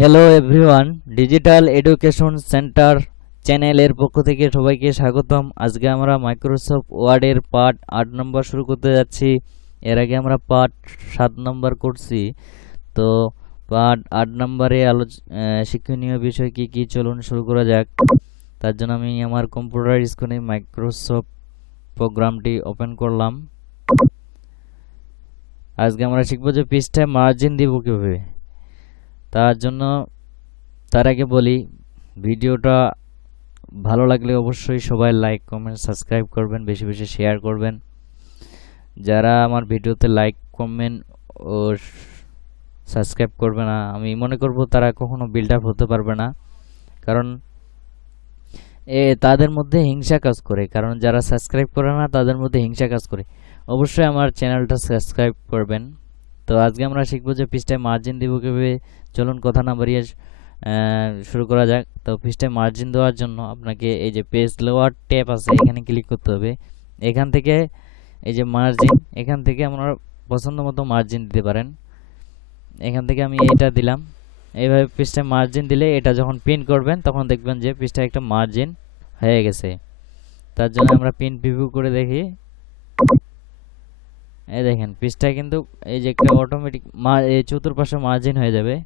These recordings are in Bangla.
Hello everyone, digital education centre চ্যানেলের পক্ষ থেকে সবাইকে স্বাগতম। আজকে আমরা মাইক্রোসফট ওয়ার্ডের পার্ট 8 নম্বর শুরু করতে যাচ্ছি। এর আগে আমরা পার্ট 7 নম্বর করছি। তো পার্ট 8 নম্বরে শিক্ষণীয় বিষয় কি কি, চলুন শুরু করা যাক। তার জন্য আমি আমার কম্পিউটার স্ক্রিনে মাইক্রোসফট প্রোগ্রামটি ওপেন করলাম। আজকে আমরা শিখবো যে পৃষ্ঠায় মার্জিন দিব কীভাবে। তার আগে বলি, ভিডিওটা ভালো লাগলে অবশ্যই সবাই লাইক কমেন্ট সাবস্ক্রাইব করবেন, বেশি বেশি শেয়ার করবেন। যারা আমার ভিডিওতে লাইক কমেন্ট ও সাবস্ক্রাইব করবে না, আমি মনে করব তারা কখনো বিল্ড আপ হতে পারবে না। কারণ তাদের মধ্যে হিংসা কাজ করে, কারণ যারা সাবস্ক্রাইব করে না তাদের মধ্যে হিংসা কাজ করে। অবশ্যই আমার চ্যানেলটা সাবস্ক্রাইব করবেন। তো আজকে আমরা শিখবো যে পৃষ্ঠায় মার্জিন দিব কীভাবে। চলুন কথা না বাড়িয়ে শুরু করা যাক। তো পৃষ্ঠায় মার্জিন দেওয়ার জন্য আপনাকে এই যে পেজ লোয়ার ট্যাব আছে, এখানে ক্লিক করতে হবে। এখান থেকে এই যে মার্জিন, এখান থেকে আপনারা পছন্দ মতো মার্জিন দিতে পারেন। এখান থেকে আমি এটা দিলাম। এইভাবে পৃষ্ঠায় মার্জিন দিলে এটা যখন প্রিন্ট করবেন তখন দেখবেন যে পৃষ্ঠায় একটা মার্জিন হয়ে গেছে। তার জন্য আমরা প্রিন্ট প্রিভিউ করে দেখি। এই দেখেন পৃষ্ঠায় কিন্তু এই যে একটা অটোমেটিক চতুর্পাশে মার্জিন হয়ে যাবে।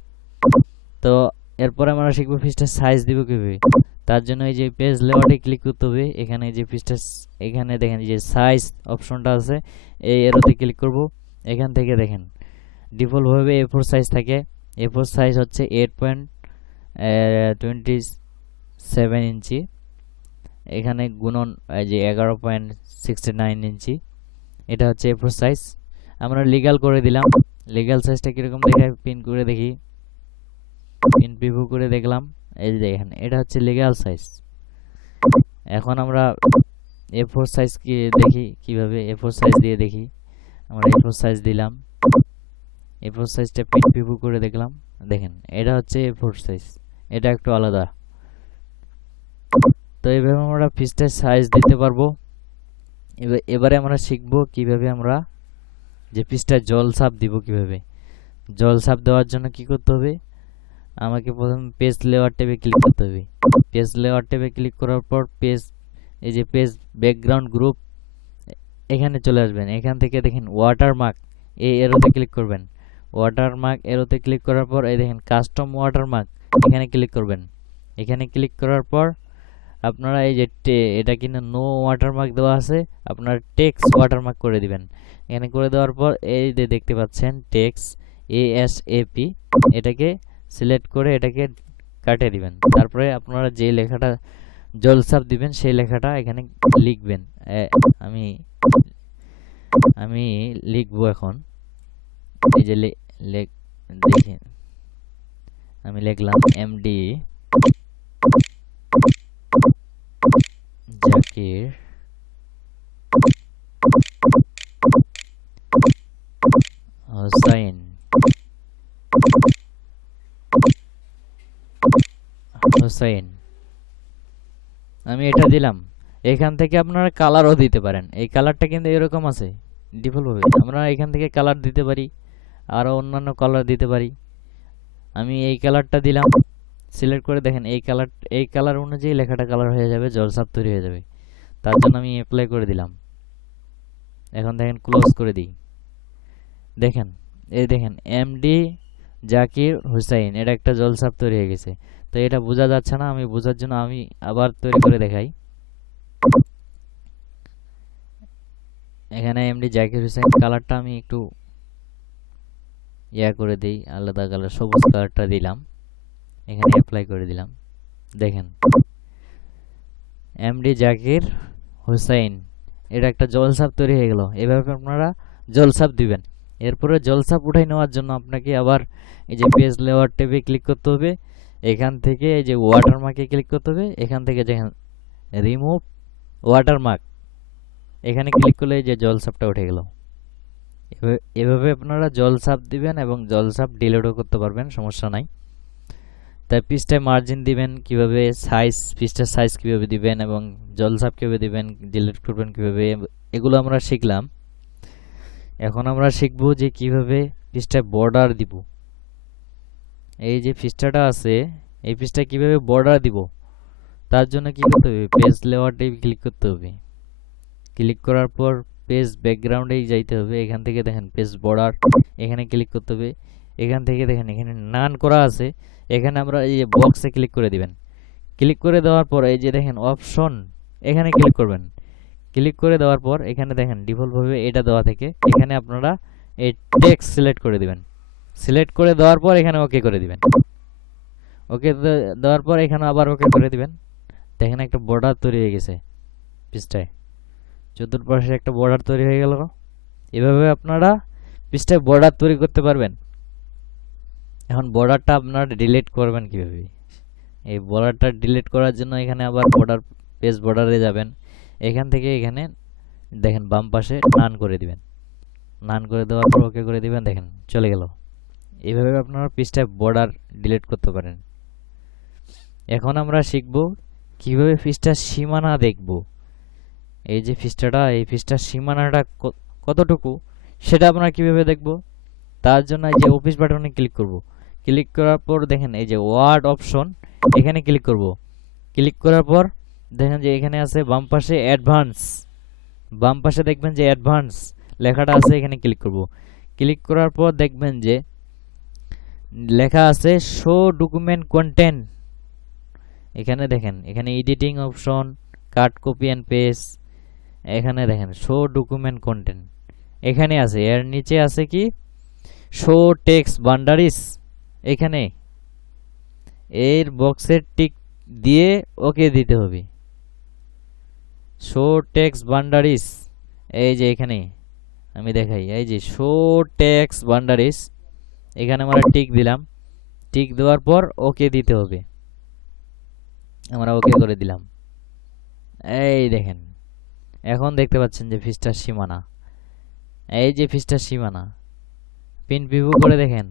তো এরপরে আমরা শিখবো পৃষ্ঠার সাইজ দিব কীভাবে। তার জন্য এই যে পেজ লেআউটে ক্লিক করতে হবে। এখানে যে পৃষ্ঠা, এখানে দেখেন যে সাইজ অপশনটা আছে, এই এরোতে ক্লিক করব। এখান থেকে দেখেন ডিফল্টভাবে A4 সাইজ থাকে। A4 সাইজ হচ্ছে 8.27 ইঞ্চি। এখানে গুণন এই যে 11.69 ইঞ্চি, এটা হচ্ছে A4 সাইজ। আমরা লিগ্যাল করে দিলাম। লিগ্যাল সাইজটা কীরকম দেখায় প্রিন্ট করে দেখি। প্রিন্ট প্রিভিউ করে দেখলাম, এই যে দেখেন এটা হচ্ছে লিগ্যাল সাইজ। এখন আমরা A4 সাইজ কি দেখি কিভাবে। A4 সাইজ দিয়ে দেখি। আমরা A4 সাইজ দিলাম। A4 সাইজটা প্রিন্ট প্রিভিউ করে দেখলাম। দেখেন এটা হচ্ছে A4 সাইজ, এটা একটু আলাদা। তো এইভাবে আমরা পৃষ্ঠার সাইজ দিতে পারবো। এবারে আমরা শিখবো কিভাবে আমরা যে পৃষ্ঠায় জল ছাপ দিব কিভাবে। জল ছাপ দেওয়ার জন্য কি করতে হবে, আমাকে প্রথমে পেজ লেআউট ট্যাবে ক্লিক করতে হবে। পেজ লেআউট ট্যাবে ক্লিক করার পর এই যে পেজ ব্যাকগ্রাউন্ড গ্রুপ, এখানে চলে আসবেন। এখান থেকে দেখেন ওয়াটারমার্ক, এই এরোতে ক্লিক করবেন। ওয়াটারমার্ক এরোতে ক্লিক করার পর এই দেখেন কাস্টম ওয়াটারমার্ক, এখানে ক্লিক করবেন। এখানে ক্লিক করার পর আপনারা এই যে এটা কিন্তু নো ওয়াটারমার্ক দেওয়া আছে, আপনারা টেক্সট ওয়াটারমার্ক করে দিবেন। এখানে করে দেওয়ার পর এই যে দেখতে পাচ্ছেন টেক্সট ASAP, এটাকে সিলেক্ট করে এটাকে কাটে দিবেন। তারপরে আপনারা যে লেখাটা জলছাপ দিবেন সেই লেখাটা এখানে লিখবেন। আমি আমি লিখবো এখন। এই যে দেখেন আমি লিখলাম MD জাকির হোসাইন আমি এটা দিলাম। এখান থেকে আপনারা কালারও দিতে পারেন। এই কালারটা কিন্তু এরকম আছে ডিফল্টভাবে। আমরা এখান থেকে কালার দিতে পারি, আরও অন্যান্য কালার দিতে পারি। আমি এই কালারটা দিলাম, সিলেক্ট করে দেখেন এই কালার অনুযায়ী লেখাটা কালার হয়ে যাবে, জলছাপ তৈরি হয়ে যাবে। তার জন্য আমি অ্যাপ্লাই করে দিলাম। এখন দেখেন ক্লোজ করে দিই। দেখেন এই দেখেন MD জাকির হুসাইন, এটা একটা জলছাপ তৈরি হয়ে গেছে। তো এটা বোঝা যাচ্ছে না, আমি বোঝার জন্য আমি আবার তৈরি করে দেখাই। এখানে MD জাকির হুসাইন কালারটা আমি একটু করে দিই, আলাদা কালার সবুজ কালারটা দিলাম। এখানে অ্যাপ্লাই করে দিলাম। দেখেন MD জাকির হুসাইন, এটা একটা জলছাপ তৈরি হয়ে গেল। এভাবে আপনারা জলছাপ দিবেন। এরপরে জলছাপ উঠাই নেওয়ার জন্য আপনাকে আবার এই যে পেজ লেআউট ট্যাবে ক্লিক করতে হবে। এখান থেকে এই যে ওয়াটারমার্কে ক্লিক করতে হবে। এখান থেকে দেখেন রিমুভ ওয়াটারমার্ক, এখানে ক্লিক করলে এই যে জলছাপটা উঠে গেল। এভাবে আপনারা জলছাপ দিবেন এবং জলছাপ ডিলিটও করতে পারবেন, সমস্যা নাই। তাই পৃষ্ঠায় মার্জিন দিবেন কিভাবে, পৃষ্ঠার সাইজ কিভাবে দিবেন এবং জলছাপ কিভাবে দিবেন, ডিলিট করবেন কিভাবে, এগুলো আমরা শিখলাম। এখন আমরা শিখব যে কিভাবে পৃষ্ঠায় বর্ডার দিব। এই যে পৃষ্ঠাটা আছে, এই পৃষ্ঠা কিভাবে বর্ডার দিব, তার জন্য কি করতে হবে, পেজ লেআউটে ক্লিক করতে হবে। ক্লিক করার পর পেজ ব্যাকগ্রাউন্ডেই যাইতে হবে। এখান থেকে দেখেন পেজ বর্ডার, এখানে ক্লিক করতে হবে। এখান থেকে দেখেন এখানে নান করা আছে, এখানে আমরা এই যে বক্সে ক্লিক করে দিবেন। ক্লিক করে দেওয়ার পর এই যে দেখেন অপশন, এখানে ক্লিক করবেন। ক্লিক করে দেওয়ার পর এখানে দেখেন ডিফল্টভাবে এটা দেওয়া থেকে এখানে আপনারা এই টেক্সট সিলেক্ট করে দিবেন। সিলেক্ট করে দেওয়ার পর এখানে ওকে করে দিবেন। ওকে দেওয়ার পর এখানে আবার ওকে করে দিবেন। দেখেন একটা বর্ডার তৈরি হয়ে গেছে পৃষ্ঠায়, চতুর্পাশে একটা বর্ডার তৈরি হয়ে গেল। এভাবে আপনারা পৃষ্ঠায় বর্ডার তৈরি করতে পারবেন। এখন বর্ডারটা আপনারা ডিলিট করবেন কিভাবে, এই বর্ডারটা ডিলিট করার জন্য এখানে আবার বর্ডার, পেজ বর্ডারে যাবেন। এখান থেকে এখানে দেখেন বাম পাশে নান করে দিবেন। নান করে দেওয়ার পর ওকে করে দিবেন, দেখেন চলে গেল। এইভাবে আপনারা পৃষ্ঠায় বর্ডার ডিলিট করতে পারেন। এখন আমরা শিখব কিভাবে পৃষ্ঠার সীমানা দেখব। এই যে পৃষ্ঠাটা, এই পৃষ্ঠার সীমানাটা কতটুকু সেটা আমরা কিভাবে দেখব, তার জন্য এই যে অফিস বাটনে ক্লিক করব। ক্লিক করার পর দেখেন এই যে ওয়ার্ড অপশন, এখানে ক্লিক করব। ক্লিক করার পর দেখেন যে এখানে আছে বাম পাশে অ্যাডভান্স, বাম পাশে দেখবেন যে অ্যাডভান্স লেখাটা আছে, এখানে ক্লিক করব। ক্লিক করার পর দেখবেন যে লেখা আছে শো ডকুমেন্ট কন্টেন্ট। এখানে দেখেন এখানে editing option, cut copy and paste, এখানে দেখেন শো ডকুমেন্ট কন্টেন্ট এখানে আছে। এর নিচে আছে কি শো টেক্সট বাউন্ডারিজ, এখানে এর বক্সের টিক দিয়ে ওকে দিতে হবে। শো টেক্সট বাউন্ডারিজ, এই যে এখানে আমি দেখাই, এই যে শো টেক্সট বাউন্ডারিজ, এখানে আমরা টিক দিলাম। টিক দেওয়ার পর ওকে দিতে হবে, আমরা ওকে করে দিলাম। এই দেখেন এখন দেখতে পাচ্ছেন যে পৃষ্ঠার সীমানা, এই যে পৃষ্ঠার সীমানা, পিন প্রিভিউ করে দেখেন।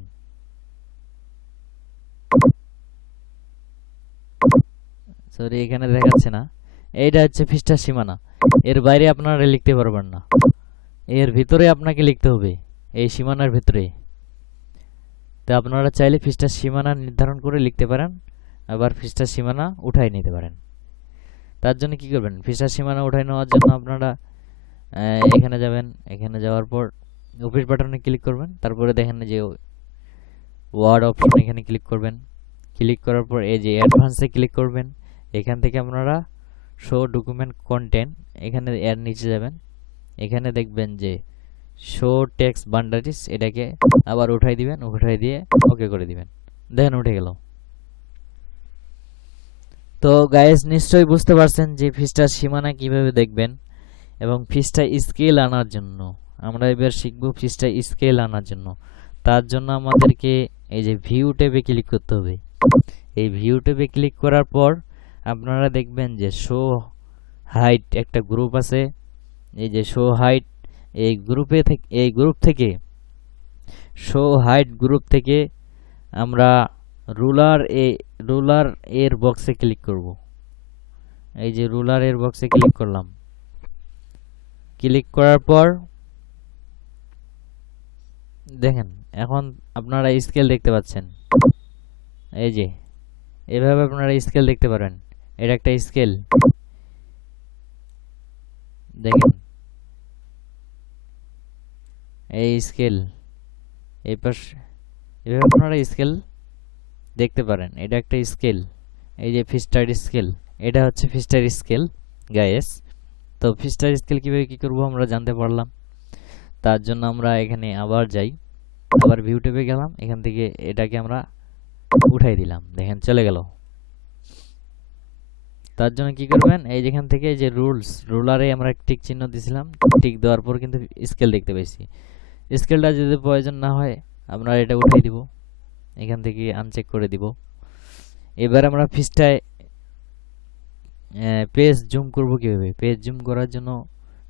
সরি এখানে দেখাচ্ছে না, এইটা হচ্ছে পৃষ্ঠার সীমানা। এর বাইরে আপনারা লিখতে পারবেন না, এর ভিতরে আপনাকে লিখতে হবে, এই সীমানার ভিতরে। তো আপনারা চাইলে পৃষ্ঠার সীমানা নির্ধারণ করে লিখতে পারেন, আবার পৃষ্ঠার সীমানা উঠাই নিতে পারেন। তার জন্য কি করবেন, পৃষ্ঠার সীমানা উঠাই নেওয়ার জন্য আপনারা এখানে যাবেন। এখানে যাওয়ার পর অফিস বাটনে ক্লিক করবেন। তারপরে দেখেন যে ওয়ার্ড অপশন, এখানে ক্লিক করবেন। ক্লিক করার পর এই যে অ্যাডভান্সে ক্লিক করবেন। এখান থেকে আপনারা শো ডকুমেন্ট কন্টেন্ট, এখানে এর নিচে যাবেন। এখানে দেখবেন যে শো টেক্সট বাউন্ডারিজ, এটাকে আবার উঠাই দিবেন। উঠাই দিয়ে ওকে করে দিবেন, দেখেন উঠে গেল। তো গাইস নিশ্চয়ই বুঝতে পারছেন যে পৃষ্ঠার সীমানা কিভাবে দেখবেন। এবং পৃষ্ঠায় স্কেল আনার জন্য আমরা এবার শিখব পৃষ্ঠায় স্কেল আনার জন্য। তার জন্য আমাদেরকে এই যে ভিউ ট্যাবে ক্লিক করতে হবে। এই ভিউ ট্যাবে ক্লিক করার পর আপনারা দেখবেন যে শো হাইট একটা গ্রুপ আছে, এই যে শো হাইট, এই গ্রুপ থেকে শো হাইট গ্রুপ থেকে আমরা রুলার এর বক্সে ক্লিক করব। এই যে রুলার এর বক্সে ক্লিক করলাম। ক্লিক করার পর দেখেন এখন আপনারা স্কেল দেখতে পাচ্ছেন। এই যে এভাবে আপনারা স্কেল দেখতে পারেন, এটা একটা স্কেল দেখেন, এই স্কেল এই পাশ, এভাবে আপনারা স্কেল দেখতে পারেন, এটা একটা স্কেল। এই যে পৃষ্ঠার স্কেল, এটা হচ্ছে পৃষ্ঠার স্কেল গাইস। তো পৃষ্ঠার স্কেল কিভাবে কি করব আমরা জানতে পারলাম। তার জন্য আমরা এখানে আবার যাই, আবার ভিউ ট্যাবে গেলাম। এখান থেকে এটাকে আমরা উঠাই দিলাম, দেখেন চলে গেল। তার জন্য কি করবেন, এই যেখান থেকে যে রুলারে আমরা টিক চিহ্ন দিয়েছিলাম, টিক দেওয়ার পর কিন্তু স্কেল দেখতে পাইছি। স্কেলটা যদি প্রয়োজন না হয় আমরা এটা উঠাই দিব, এখান থেকে আনচেক করে দিব। এবার আমরা পৃষ্ঠায় পেজ জুম করব কিভাবে। পেজ জুম করার জন্য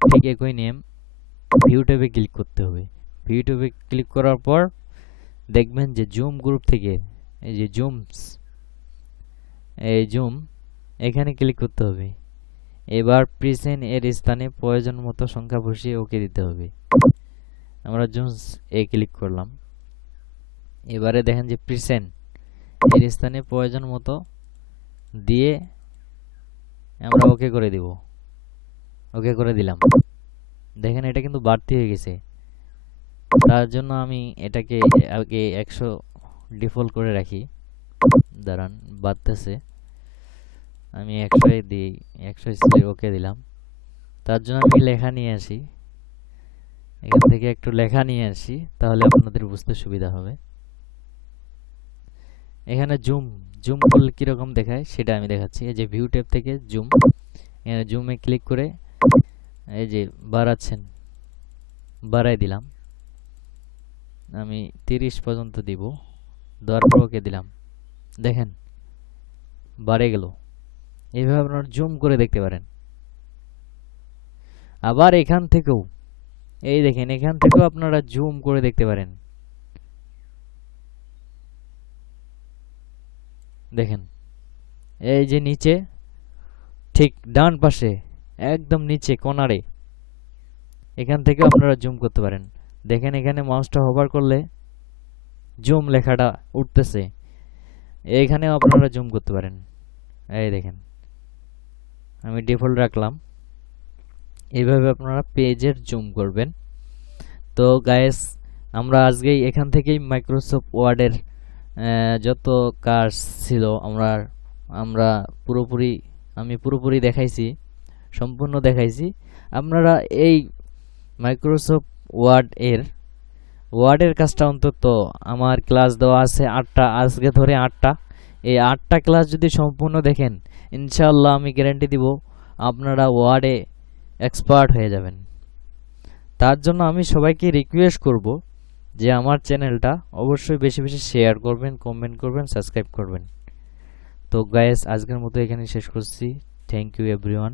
ঠিক একই নিয়ম, ভিউ ট্যাবে ক্লিক করতে হবে। ভিউ ট্যাবে ক্লিক করার পর দেখবেন যে জুম গ্রুপ থেকে এই যে জুম এখানে ক্লিক করতে হবে। এবার প্রিসেন্ট এর স্থানে প্রয়োজন মতো সংখ্যা বসিয়ে ওকে দিতে হবে। আমরা জুমস এ ক্লিক করলাম। এবারে দেখেন যে প্রিসেন্ট এর স্থানে প্রয়োজন মতো দিয়ে আমরা ওকে করে দিব। ওকে করে দিলাম। দেখেন এটা কিন্তু বাড়তি হয়ে গেছে। তার জন্য আমি এটাকে আগে 100 ডিফল্ট করে রাখি। দাঁড়ান, বাড়তেছে। আমি 100 দিই, 100 স্লেভ ওকে দিলাম। তার জন্য আমি লেখা নিয়ে আসি, এখান থেকে একটু লেখা নিয়ে আসি, তাহলে আপনাদের বুঝতে সুবিধা হবে। এখানে জুম জুম করলে কিরকম দেখায় সেটা আমি দেখাচ্ছি। এই যে ভিউ ট্যাব থেকে জুম, এখানে জুমে ক্লিক করে এই যে বাড়াচ্ছেন, বাড়াই দিলাম। আমি 30 পর্যন্ত দিব, দেওয়ার পর ওকে দিলাম। দেখেন বাড়ে গেল। এইভাবে আপনারা জুম করে দেখতে পারেন। আবার এখান থেকেও এই দেখেন, এখান থেকেও আপনারা জুম করে দেখতে পারেন। দেখেন এই যে নিচে, ঠিক ডান পাশে একদম নিচে কোণারে, এখান থেকেও আপনারা জুম করতে পারেন। দেখেন এখানে মাউসটা হোভার করলে জুম লেখাটা উঠতেছে, এইখানেও আপনারা জুম করতে পারেন। এই দেখেন আমি ডিফল্ট রাখলাম। এইভাবে আপনারা পেজের জুম করবেন। তো গাইস, আমরা আজকেই এখান থেকেই মাইক্রোসফট ওয়ার্ডের যত কাজ ছিল আমরা আমি পুরোপুরি দেখাইছি, সম্পূর্ণ দেখাইছি। আপনারা এই মাইক্রোসফট ওয়ার্ডের কাজটা অন্তত আমার ক্লাস দেওয়া আছে 8টা, আজকে ধরে 8টা, এই 8টা ক্লাস যদি সম্পূর্ণ দেখেন, ইনশাআল্লাহ আমি গ্যারান্টি দিব আপনারা ওয়ার্ডে এক্সপার্ট হয়ে যাবেন। তার জন্য আমি সবাইকে রিকোয়েস্ট করব যে আমার চ্যানেলটা অবশ্যই বেশি বেশি শেয়ার করবেন, কমেন্ট করবেন, সাবস্ক্রাইব করবেন। তো গাইস, আজকের মতো এখানে শেষ করছি। Thank you everyone.